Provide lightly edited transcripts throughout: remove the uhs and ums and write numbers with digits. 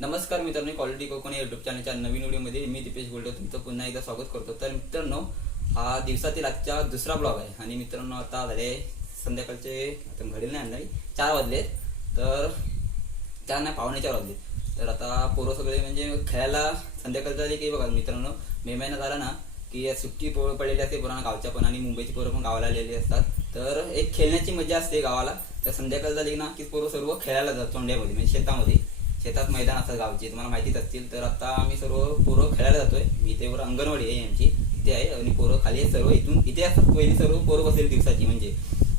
नमस्कार मित्रांनो, quality Konkan YouTube चॅनलच्या नवीन व्हिडिओमध्ये मी दीपेश बोलतो. तुमचं पुन्हा एकदा स्वागत करतो. तर मित्रांनो, हा दिवसातील आजचा दुसरा ब्लॉग आहे आणि मित्रांनो आता झाले संध्याकाळचे आता घडील नाही आणलाय 4 वाजले. तर 4 नाही 4:45 वाजले. तर आता पोरं सगळे म्हणजे खेळायला संध्याकाळ झाली की बघा मित्रांनो, मे महिना झाला ना की सुट्टी पडलेली असते पुराणा गावच्या पण आणि मुंबईची पोरं पण गावाला आलेली असतात. तर एक खेळण्याची मजा असते गावाला. तर संध्याकाळ झाली ना की पोरं सर्व खेळायला जातात चोंड्यामध्ये, म्हणजे शेतात मैदान असतात गावचे, तुम्हाला माहितीच असतील. तर आता आम्ही सर्व पोरं खेळायला जातोय. इथे वर अंगणवाडी आहे आमची, इथे आहे आणि पोरं खाली आहे सर्व. इथे असतात पहिली सर्व पोरं बसलेली दिवसाची, म्हणजे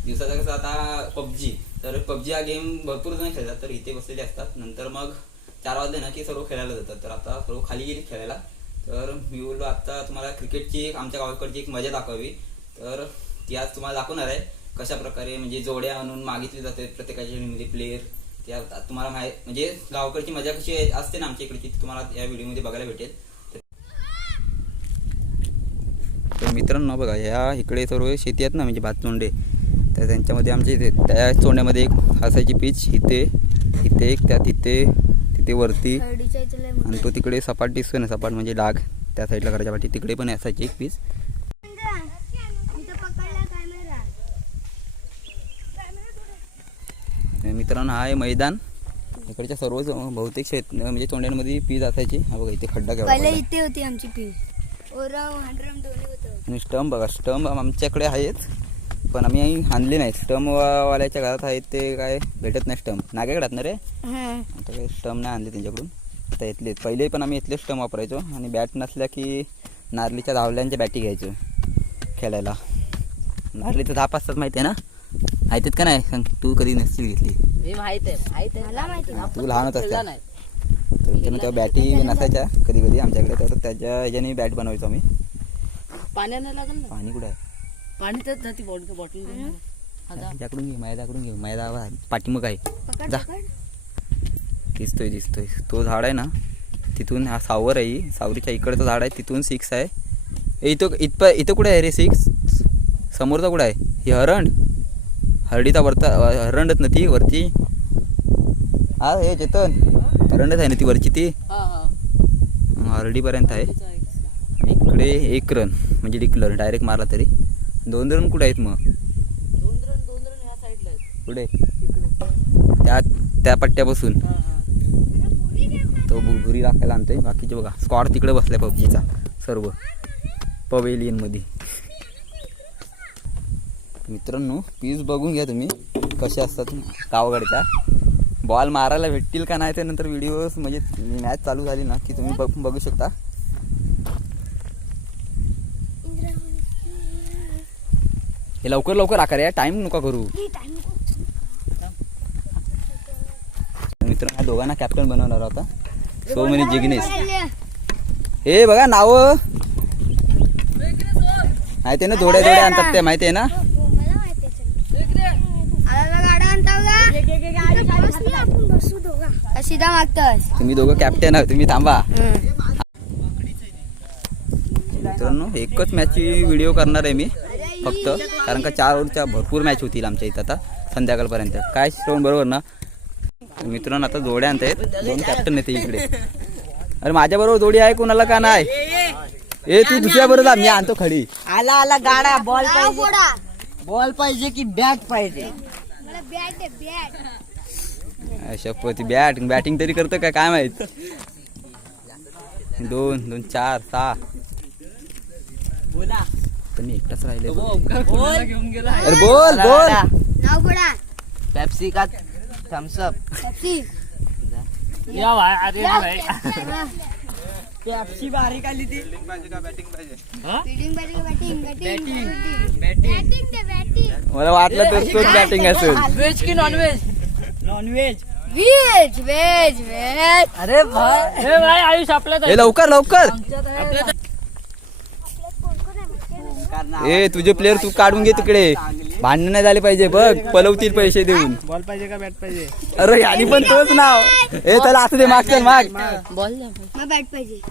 दिवसाचा कसं आता पबजी, तर पबजी हा गेम भरपूर जण खेळतात. तर इथे बसलेले असतात. नंतर मग 4 वाजले ना की सर्व खेळायला जातात. तर आता सर्व खाली गेली खेळायला. तर मी बोललो आता तुम्हाला क्रिकेटची आमच्या गावाकडची एक मजा दाखवावी. तर ती आज तुम्हाला दाखवणार आहे कशा प्रकारे म्हणजे जोड्या आणून मागितली जाते प्रत्येकाच्या टीममध्ये प्लेयर. त्या तुम्हाला म्हणजे गावाकडची मजा कशी असते ना आमच्या इकडची, तुम्हाला या व्हिडिओमध्ये बघायला भेटेल. तर मित्रांनो बघा, या इकडे सर्व शेती आहेत ना, म्हणजे भात चोंडे. तर त्यांच्यामध्ये आमच्या इथे त्या चोंड्यामध्ये एक असायची पीच, इथे एक, त्या तिथे वरती, आणि तो तिकडे सपाट दिसतोय ना, सपाट म्हणजे डाग त्या साईडला घराच्या पाठी, तिकडे पण असायची एक पीच. मित्रांनो, हा आहे मैदान. इकडच्या सर्व बहुतेक शेत म्हणजे चोंड्यांमध्ये पीज असायची. हा बघा इथे खड्डा केला इथे होती आमची पीज. आणि स्टंप बघा, स्टंप आमच्याकडे आहेत पण आम्ही आणले नाही. स्टंप वाल्याच्या घरात आहेत, ते काय भेटत नाही स्टंप. नाग्याकडे ना रे, आता काही स्टंप नाही आणले त्यांच्याकडून. आता इथले पहिले पण आम्ही इथले स्टंप वापरायचो आणि बॅट नसल्या की नारलीच्या धावल्यांच्या बॅटी घ्यायचो खेळायला. नारलीचं धाप असतात माहिती आहे ना, माहिती का नाही? सांग, तू कधी नसतील घेतली? माहित आहे मला माहिती. तू लहान होतास त्या, तर तेव्हा बॅटी नसायच्या कधी कधी आमच्याकडे. तर त्याच्या ह्याच्याने बॅट बनवायचो आम्ही. पाण्याला लागल ना. पाणी कुठे आहे? पाणी तर ती बॉटल त्याच्याकडून घे, मैदाकडून घे. मैदा पाठीमग आहे, जा. दिसतोय तो झाड आहे ना, तिथून हा सावर आहे, सावरीच्या इकडचं झाड आहे, तिथून 6 आहे. इथं कुठे आहे रे 6? समोरचा कुठे आहे? ही हरडीचा वरता हरणच ना ती वरती. हा हे चेतन, हरणच आहे ना ती वरची, ती हरडीपर्यंत आहे. इकडे 1 रन म्हणजे डिक्लर डायरेक्ट मारला तरी. 2 रन कुठे आहेत मग? 2 रन ह्या साईडला आहेत. कुठे? त्या पट्ट्यापासून तो भुरी राखायला आणतोय. बाकीचे बघा स्क्वॉड तिकडे बसलाय पबजीचा सर्व पवेलियन मध्ये. मित्रांनो, पीस बघून घ्या तुम्ही कसे असतात गावाकडच्या. बॉल मारायला भेटतील का नाही ते नंतर व्हिडिओ म्हणजे मॅच चालू झाली ना की तुम्ही बघू शकता. हे लवकर आकार या, टाइम नका करू. मित्रांनो, दोघांना कॅप्टन बनवणार होता. So many Jignesh. हे बघा नाव माहिती आहे ना, जोड्या आणतात ते माहिती आहे ना. तुम्ही दोघं कॅप्टन आहात, तुम्ही थांबा. मित्रांनो, एकच मॅचची व्हिडिओ करणार आहे मी फक्त, कारण का 4 ओव्हरच्या भरपूर मॅच होतील आमच्या इथं आता संध्याकाळपर्यंत. काय श्रवण बरोबर ना? मित्रांनो, आता जोड्या आणतायत, 2 कॅप्टन येते इकडे. अरे माझ्या बरोबर जोडी आहे कोणाला का नाही? ए तू दुसऱ्या बरोबर, मी आणतो खडी. आला गाडा. बॉल पाहिजे की बॅट पाहिजे? शपथ, बॅटिंग तरी करतं का काय माहित. 2 4 6 बोला. पण एकटाच राहिले. अरे बोल. पेप्सी का थम्स अप? या भाई, अरे भाई पेप्सी बारीक आली ती. मला वाटलं तर तोच बॅटिंग असेल. व्हेज की नॉनव्हेज? नॉनव्हेज. व्हेज. अरे भाई आयुष आपल्या लवकर. ए तुझे प्लेयर तू काढून घे तिकडे, भांडण नाही झाले पाहिजे बघ, पलवतील पैसे देऊन. बॉल पाहिजे का बॅट पाहिजे? अरे आणि पण तोच नाव. ए त्याला असं दे, माग बॉल बॅट पाहिजे.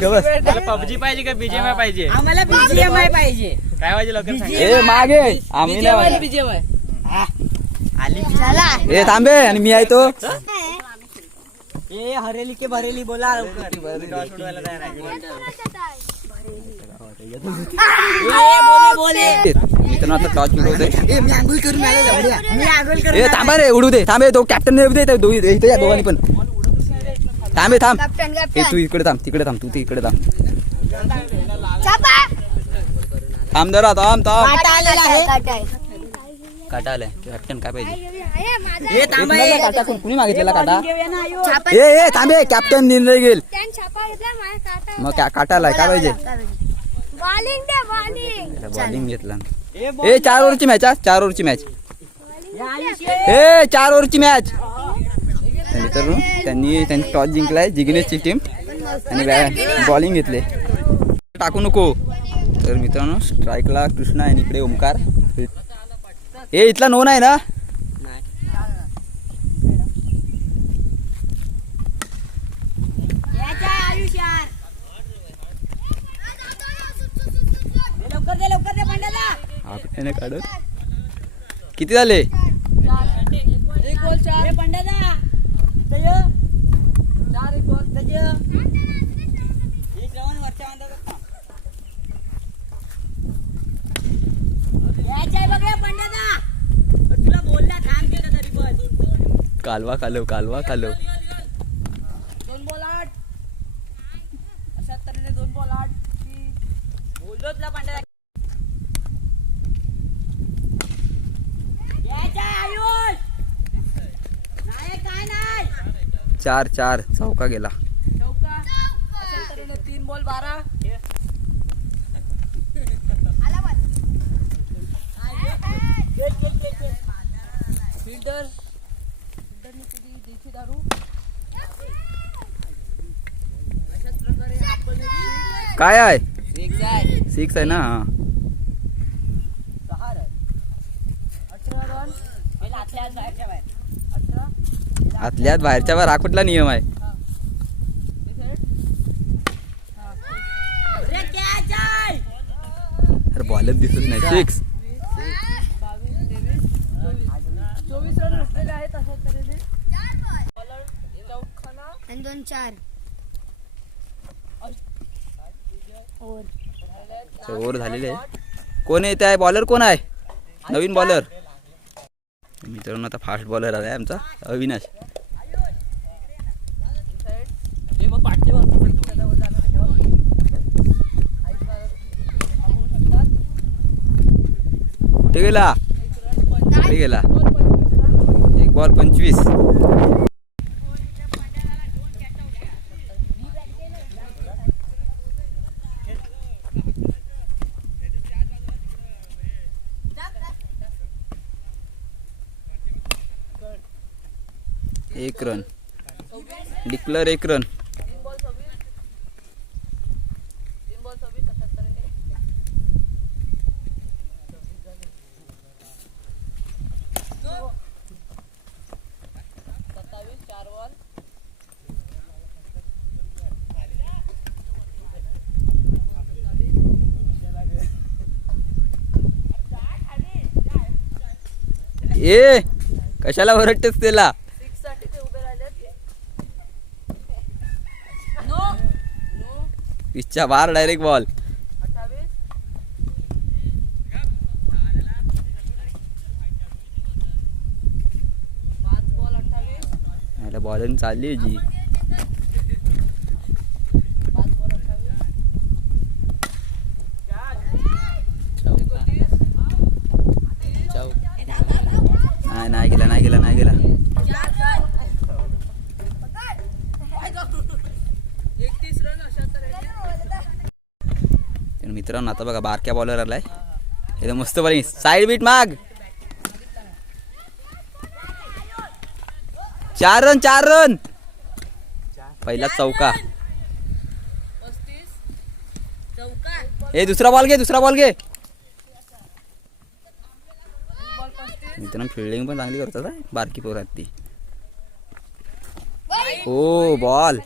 गबस पबजी पाहिजे का बीजीएमआय पाहिजे? आम्हाला बीजीएमआय पाहिजे. काय वाजे लवकर सांग. ए मागे आम्ही नाही वाजत. बीजेवाय आली ए थांबे आणि मी आहे तो ए हरेली के भरेली बोला लवकर. सोडवायला तयार आहे. बोले मित्रांनो आता टॉर्च उडवते. मी आंघोळ करून आलो. ए थांबा रे उडू दे थांबे तो कॅप्टन येऊ दे त्या इथे या दोघांनी पण थांबे थांब ए तू इकडे थांब तिकडे थांब तू तिकडे थांब थांब जरा थांब थांब काटा आलाय कॅप्टन काय पाहिजे ए थांब कुणाला काटा कुणी मागितलेला काटा ए थांबे कॅप्टन निर्णय घेईल मग काटा आलाय काय पाहिजे बॉलिंग घेतला ए 4 ओव्हरची मॅच 4 ओव्हरची मॅच ए 4 ओव्हरची मॅच मित्रांनो त्यांनी टॉस जिंकलाय जिग्नेशची टीम आणि बॉलिंग घेतले टाकू नको तर मित्रांनो स्ट्राईकला कृष्णा आणि इकडे ओमकार ए इथला नोन आहे ना हा कुठे नाही काढत किती झाले तुला बोलला थांब केलं तरी पण कालवा कालव 2 बॉल 8 अशा तऱ्हेने 2 बॉल 8 बोललो तुला पांड्या आयुष नाही काय नाही 4 चौका गेला चौका अशा तऱ्हेने 3 बॉल 12 फिल्डर फिल्डरने कधी देशी दारू अशाच प्रकारे आपण काय आहे 6 आहे 6 आहे ना हा 10 रन 18 रन पहिला आतल्या बाहेरच्या बाहेर 18 आतल्यात बाहेरच्या बाहेर हा कुठला नियम आहे अरे बॉलच दिसत नाही 6 24 रन उठलेले आहेत अशा तऱ्हेने चौखाना आणि 2 4 ओव्हर झालेले आहे कोण येत आहे बॉलर कोण आहे नवीन बॉलर मित्रांनो आता फास्ट बॉलर आहे आमचा अविनाश कुठे गेला कुठे गेला 1 बॉल 25 1 रन डिक्लेअर 1 रन ए कशाला ओरडतेस त्याला पिचच्या बाहेर डायरेक्ट बॉल 28 बॉलिंग चालली आहे जी नाही गेला मित्रांनो आता बघा बारक्या बॉलर आलाय एकदम मस्त बॉलिंग साइड बीट माग 4 रन पहिला चौका ए दुसरा बॉल घे मित्रांनो फिल्डिंग पण चांगली करतात बारकी पोरात ती ओ बॉल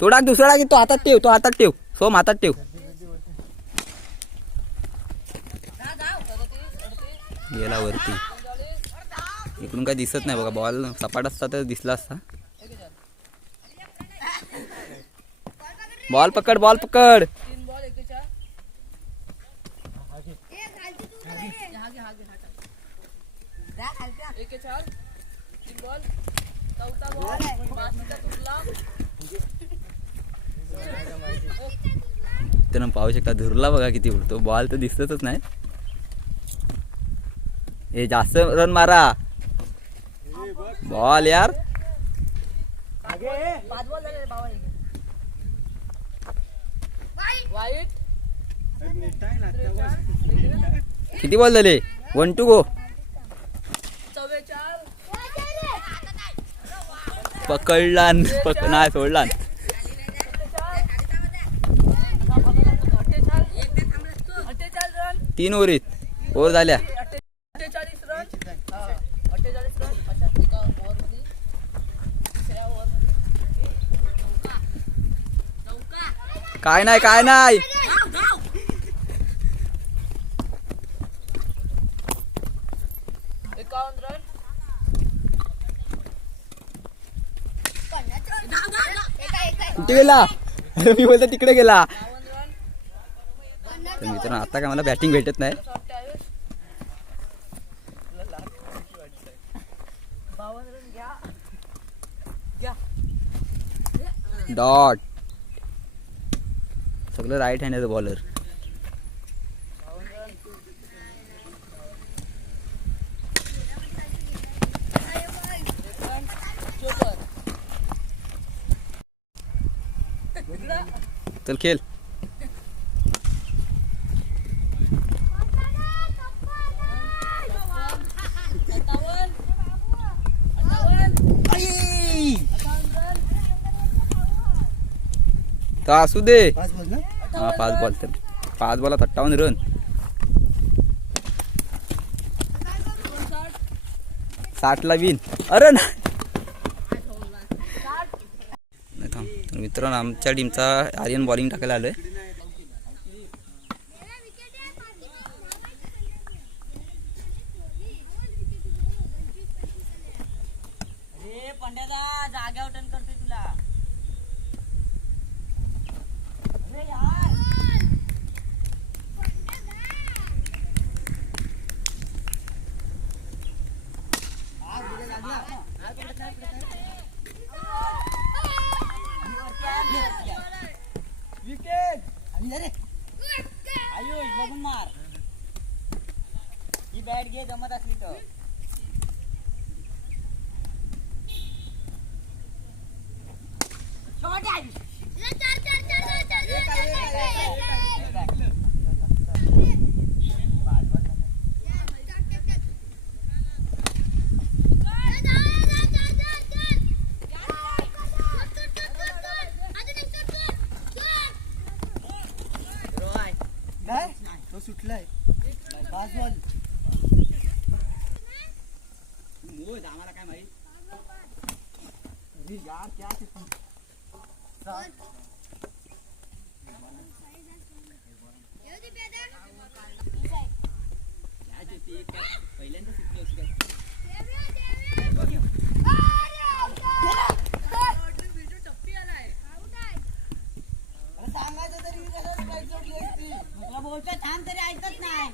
तो टाक दुसरा टाक तो हातात ठेव सोम हातात ठेव गेला वरती. इकडून काय दिसत नाही बघा. बॉल सपाट असता तर दिसला असता. बॉल पकड, बॉल पकड. 3 बॉल 1 4. एक 4 3 बॉल. चौथा बॉल 5 मीटर तुटला. तर पाहू शकता धुरला बघा किती उडतो. बॉल तर दिसतच नाही. हे जास्त रन मारा. बॉल यार. 5 बॉल झाले बाबा. वाईट. किती बॉल झाले? 1 to go. 44. पकडला नाही सोडला. 48 रन. 3 ओव्हरीत 4 झाल्या. 48 रन. 48 रन अशा एका ओव्हरमध्ये. दुसऱ्या ओव्हरमध्ये काय नाही काय नाही. 51 रन. कुठे गेला? अरे मी बोलतो तिकडे गेला. 52 रन. तर मित्रांनो आता काय मला बॅटिंग भेटत नाही. 28. 52 रन घ्या. डॉट. सगळं right hand bowler. 52 run. Joker. चल खेळ. तर असू दे. 5 बॉल ना. हा 5 बॉल. तर 5 बॉलात 58 रन. 60 ला विन. अरे नाही थांब. तर मित्रांनो आमच्या टीमचा आर्यन बॉलिंग टाकायला आलोय. अरे पंड्यादा जाग्यावर टर्न करतोय तुला. अरे यार. विकेट. आयुष बघून मार. ही बॅट घे जमत असली तर. तो सुटलाय. 5 बॉल. आम्हाला काय माहित. अरे यार क्या पहिल्यांदा सुटली अशी काय. सांगायचं तरी तुला बोलतोय थांब तरी ऐकत नाही.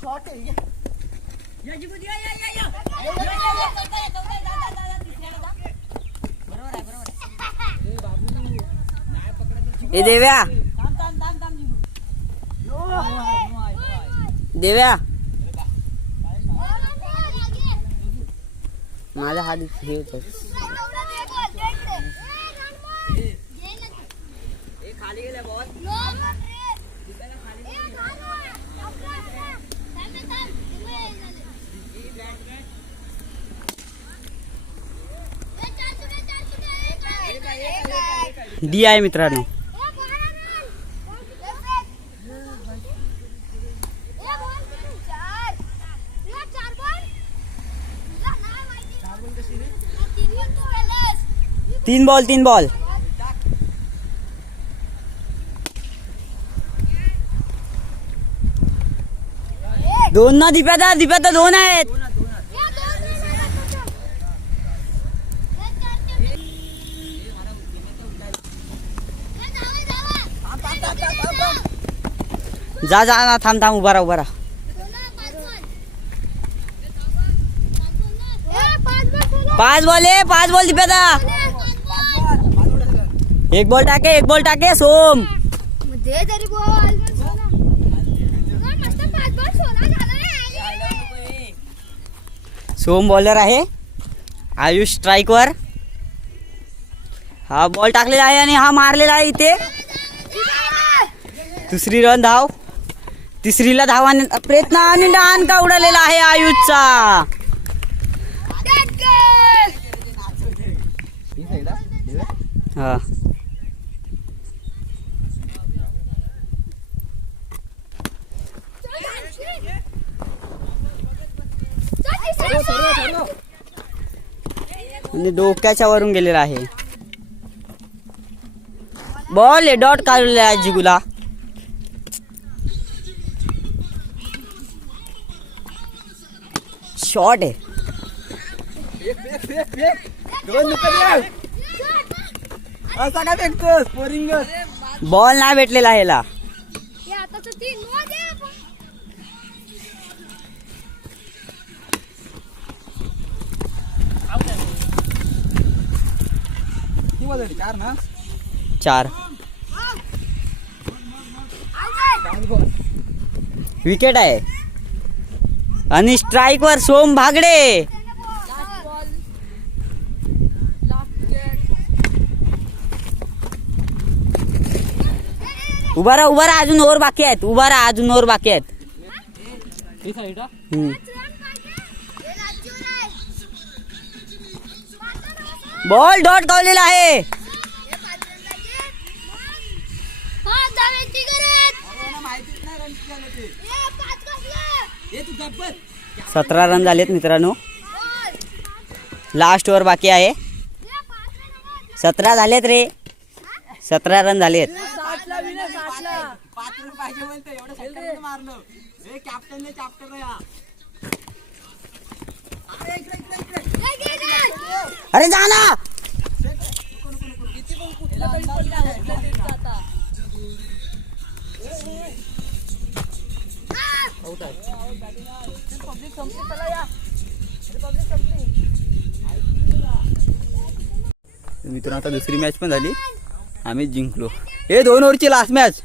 शॉट आहे. ए देव्या देव्या माझा हात हे होत. खाली गेला बॉल. डी आहे मित्रांनो. तीन बॉल. दोन ना दिप्याचा दिप्याचा दोन आहेत. जा जा ना थांब थांब उभा राहा उभा राहा. पाच बॉल दिप्याचा. एक बॉल टाके सोम. दे तरी बॉल मस्त 5 बॉल सोना झाला रे. सोम बॉलर आहे. आयुष स्ट्राईकवर. हा बॉल टाकलेला आहे आणि हा मारलेला आहे इथे. दुसरी रन धाव. तिसरीला धावाने प्रयत्न आणि डान का उडालेला आहे आयुषचा. हा आणि डोक्याच्या वरून गेलेला आहे. बॉल आहे डॉट काढलेला आहे जिगुला. शॉट आहे. बॉल नाही भेटलेला आहे याला. हे आता तर 3 वाजे आपण चार. विकेट आहे आणि स्ट्राईक वर Som Bhagde. Last ball last wicket. उभा राहा अजून ओव्हर बाकी आहेत. बॉल डॉट गावलेला आहे. हे तू गप्पत 17 रन झालेत मित्रांनो. लास्ट ओव्हर बाकी आहे. 17 झालेत रे. 17 रन झालेत. 60ला विनर 60ला. 5 रन पाहिजे म्हणते एवढं सगळं मारलं. हे कॅप्टनने चॅप्टर या. अरे इकडे अरे जा ना. पब्लिक संपली चला या. पब्लिक संपली. मित्रांनो आता दुसरी मॅच पण झाली. आम्ही जिंकलो. हे 2 ओव्हरची लास्ट मॅच.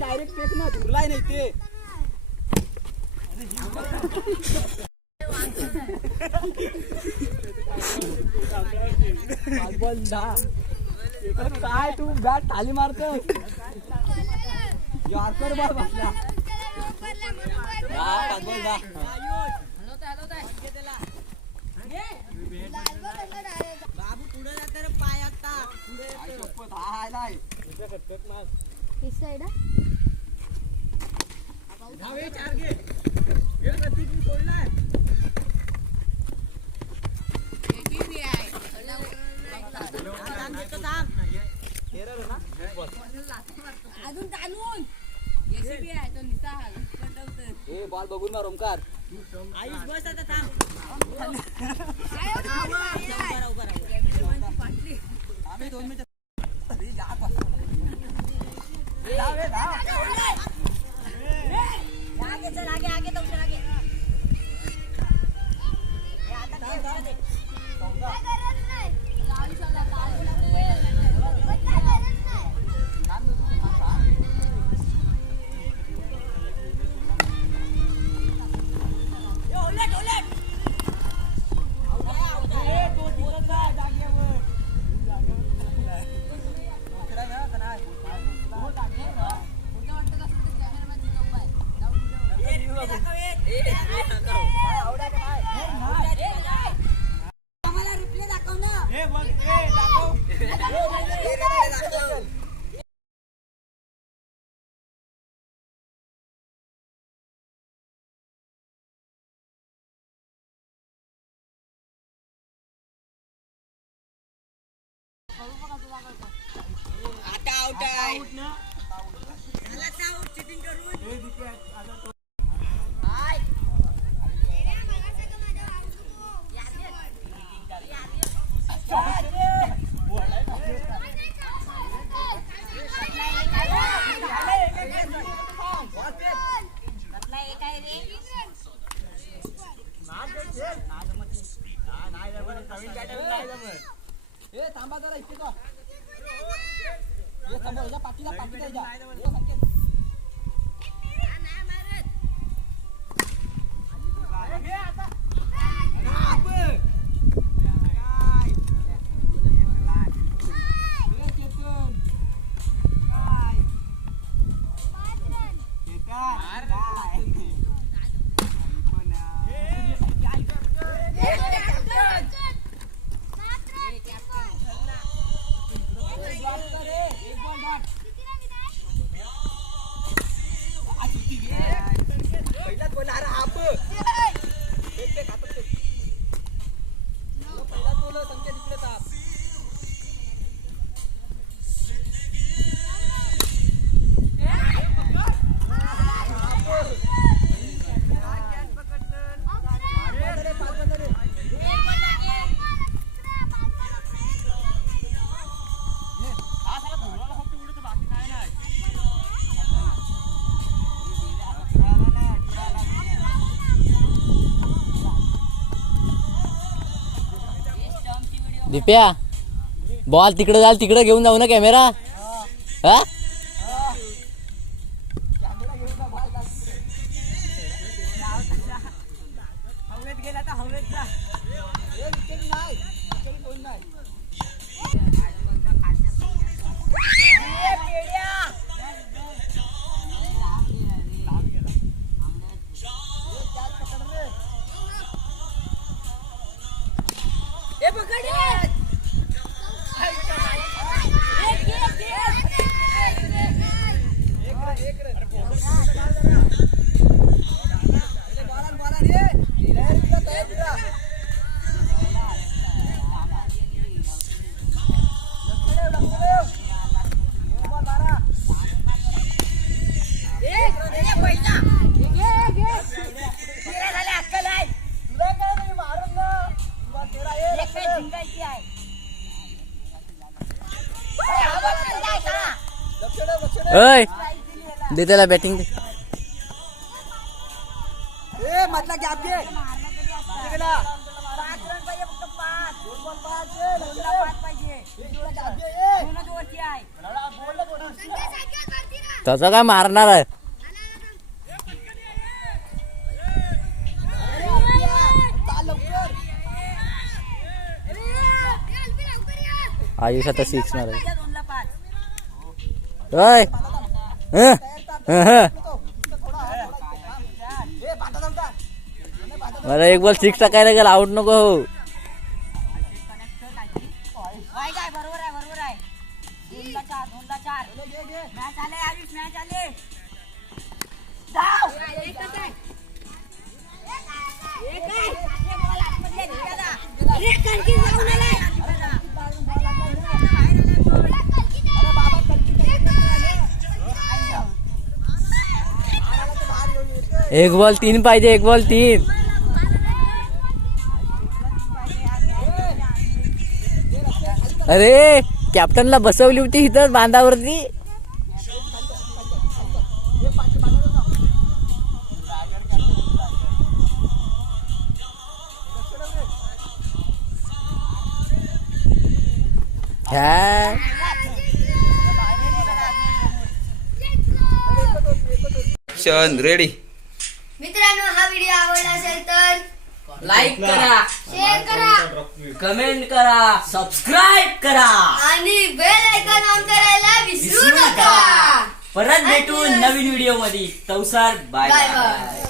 डायरेक्ट फेक ना धुरलाय नाही ते. काय तू बॅट खाली मारतोस. यॉर्कर बॉल बसला. बाबू पुढे जात पाय आता. इस साइड अजून ताणून JCB आहे तो निसा पटवतो. ए बॉल बघून मार ओमकार. आयुष बस आता थांब. कॅमेरामॅनची फाटली. आम्ही 2 मिनिटं आगे चल आगे तो चल आगे. आम्हाला रिप्ले दाखव ना. आता आउट आहे. ए थांबा जरा इथे का. ये थांबा या पाठीला जा. ये संकेत. दिप्या बॉल तिकडे जाल तिकडे घेऊन जाऊ ना कॅमेरा. हा हवेत गेला तर हवेत जा. ओय दे त्याला बॅटिंग दे. ए मधला गॅप घे. तिकडला 5 रन पाहिजे फक्त 5. 2 बॉल 5 पाहिजे. दोनच वरती आहे. त्याचा काय मारणार आहे. आयुष आता 6 मार. 2 ला 5. ओय मला एक बॉल 6 टाकायला गेला. आउट नको हो. काय बरोबर आहे. 2ला 4 मॅच आले आयुष मॅच आले धाव एकच आहे. एक आहे हे बॉल आतमध्ये निघाला अरे कणकी जाऊन आले अरे बाबा कलकी एक बॉल 3 पाहिजे, एक बॉल 3. अरे कॅप्टनला बसवली होती इथं बांधावरती. ह्या शन रेडी. मित्रांनो हा व्हिडिओ आवडला असेल तर लाईक करा, शेअर करा कमेंट करा, सबस्क्राईब करा. आणि बेल आयकॉन ऑन करायला विसरू नका. परत भेटू नवीन व्हिडिओ मध्ये. तवसार बाय बाय बाय. बाय.